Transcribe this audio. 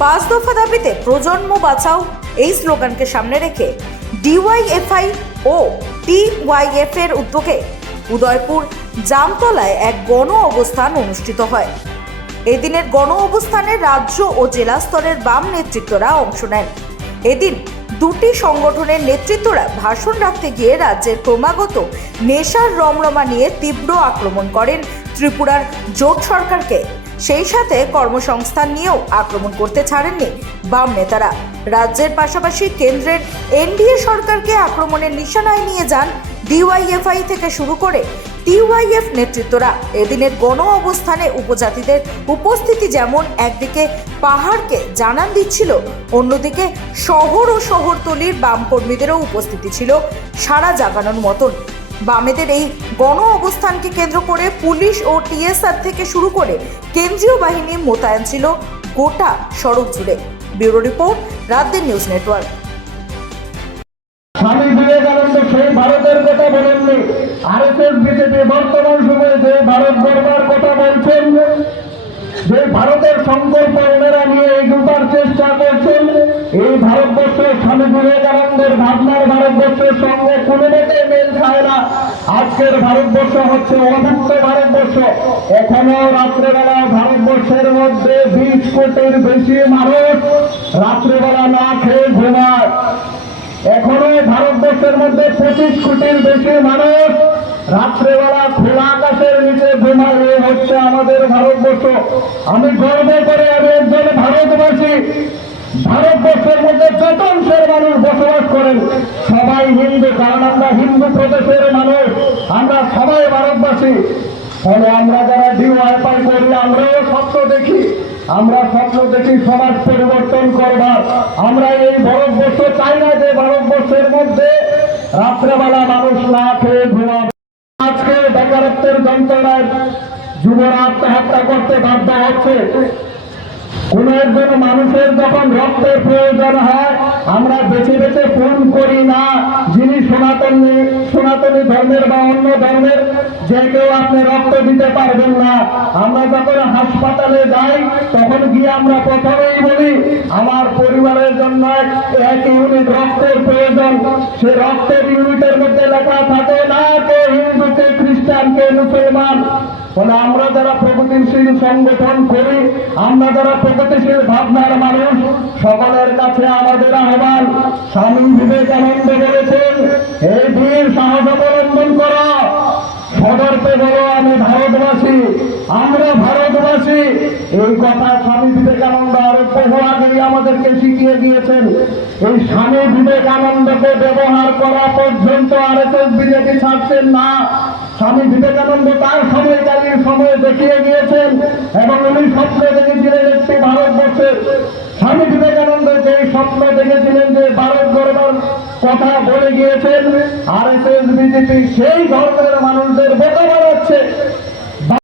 পাঁচ দফা দাবিতে প্রজন্ম বাঁচাও এই স্লোগানকে সামনে রেখে ডিওয়াইএফআই ও টিওয়াইএফ এর উদ্যোগে উদয়পুর জামতলায় এক গণ অবস্থান অনুষ্ঠিত হয়। এদিনের গণ অবস্থানে রাজ্য ও জেলা স্তরের বাম নেতৃত্বরা অংশ নেন। এদিন দুটি সংগঠনের নেতৃত্বরা ভাষণ রাখতে গিয়ে রাজ্যের ক্রমাগত নেশার রমরমা নিয়ে তীব্র আক্রমণ করেন ত্রিপুরার জোট সরকারকে। সেই সাথে কর্মসংস্থান নিয়েও আক্রমণ করতে ছাড়েননি বাম নেতারা। রাজ্যের পাশাপাশি কেন্দ্রের এনডিএ সরকারকে আক্রমণের নিশানায় নিয়ে যান ডিওয়াইএফআই থেকে শুরু করে টিওয়াইএফ নেতৃত্বরা। এদিনের গণ অবস্থানে উপজাতিদের উপস্থিতি যেমন একদিকে পাহাড়কে জানান দিচ্ছিল, অন্যদিকে শহর ও শহরতলির বাম কর্মীদেরও উপস্থিতি ছিল সারা জাগানোর মতন। বামেদের এই গণ অবস্থানকে কেন্দ্র করে পুলিশ ও টিএসআর থেকে শুরু করে কেন্দ্রীয় বাহিনী মোতায়েন ছিল গোটা সড়ক জুড়ে। Bureau report Raatdin news network. Swami Vivekananda সেই ভারতের কথা বলেননি। আর এস এস বিজেপি বর্তমান সময়ে যে ভারত গড়বার কথা বলছেন, যে ভারতের সংকল্প ওনারা নিয়ে এগোবার চেষ্টা স্বামী বিবেকানন্দের ভাবনার ভারতবর্ষের সঙ্গে কোনো মতে মেল খায় না। আজকের ভারতবর্ষ হচ্ছে অভুক্ত ভারতবর্ষ। এখনও রাত্রেবেলা ভারতবর্ষের মধ্যে বিশ কোটির বেশি মানুষ রাত্রেবেলা না খেয়ে ঘুমায়। এখনও ভারতবর্ষের মধ্যে পঁচিশ কোটির বেশি মানুষ রাত্রেবেলা খোলা আকাশের নিচে ঘুমাবে হচ্ছে আমাদের ভারতবর্ষ। আমি গর্ব করে আমি একজন ভারতবাসী। ভারতবর্ষের মধ্যে যত অংশের মানুষ বসবাস করেন, সবাই হিন্দু, কারণ আমরা হিন্দু প্রদেশের মানুষ। আমরা সবাই ভারতবাসী। ফলে আমরা যারা ডিওয়াইপাই করি, আমরাও স্বপ্ন দেখি। আমরা স্বপ্ন দেখি সমাজ পরিবর্তন করবার। আমরা এই ভারতবর্ষ চাই না যে ভারতবর্ষের মধ্যে রাত্রেবেলা মানুষ না খেয়ে ঘুমাবে। আজকে বেকারত্বের যন্ত্রণায় যুবরা আত্মহত্যা করতে বাধ্য হচ্ছে। কোন একজন মানুষের যখন রক্তের প্রয়োজন হয়, আমরা বেছে বেছে ফোন করি না। যিনি সনাতনী সনাতনী ধর্মের বা অন্য ধর্মের, যে কেউ আপনি রক্ত দিতে পারবেন না। আমরা যখন হাসপাতালে যাই, তখন গিয়ে আমরা প্রথমেই বলি, আমার পরিবারের জন্য এক- ইউনিট রক্তের প্রয়োজন। সে রক্তের ইউনিটের মধ্যে লেখা থাকে, না, কে হিন্দু, কে খ্রিস্টান, কে মুসলমান। ফলে আমরা যারা প্রগতিশীল সংগঠন করি, আমরা যারা প্রগতিশীল ভাবনার মানুষ, সকলের কাছে আমাদের আহ্বান, স্বামী বিবেকানন্দ বলেছেন এই বীর সাহস অবলম্বন করা। সদর্পে বলো, আমি ভারতবাসী, আমরা ভারতবাসী। এই কথা স্বামী বিবেকানন্দ বহু আগেই আমাদেরকে শিখিয়ে গিয়েছেন এই স্বামী বিবেকানন্দকে ব্যবহার করা পর্যন্ত আর এস বিজেপি ছাড়ছেন না। স্বামী বিবেকানন্দ তার সময়কালীন সময় দেখিয়ে গিয়েছেন এবং উনি স্বপ্ন দেখেছিলেন একটি ভারতবর্ষের স্বামী বিবেকানন্দ যে স্বপ্ন দেখেছিলেন যে ভারত গড়বার কথা বলে গিয়েছেন, আর এস বিজেপি সেই ধর্মের মানুষদের বোকা বানাচ্ছে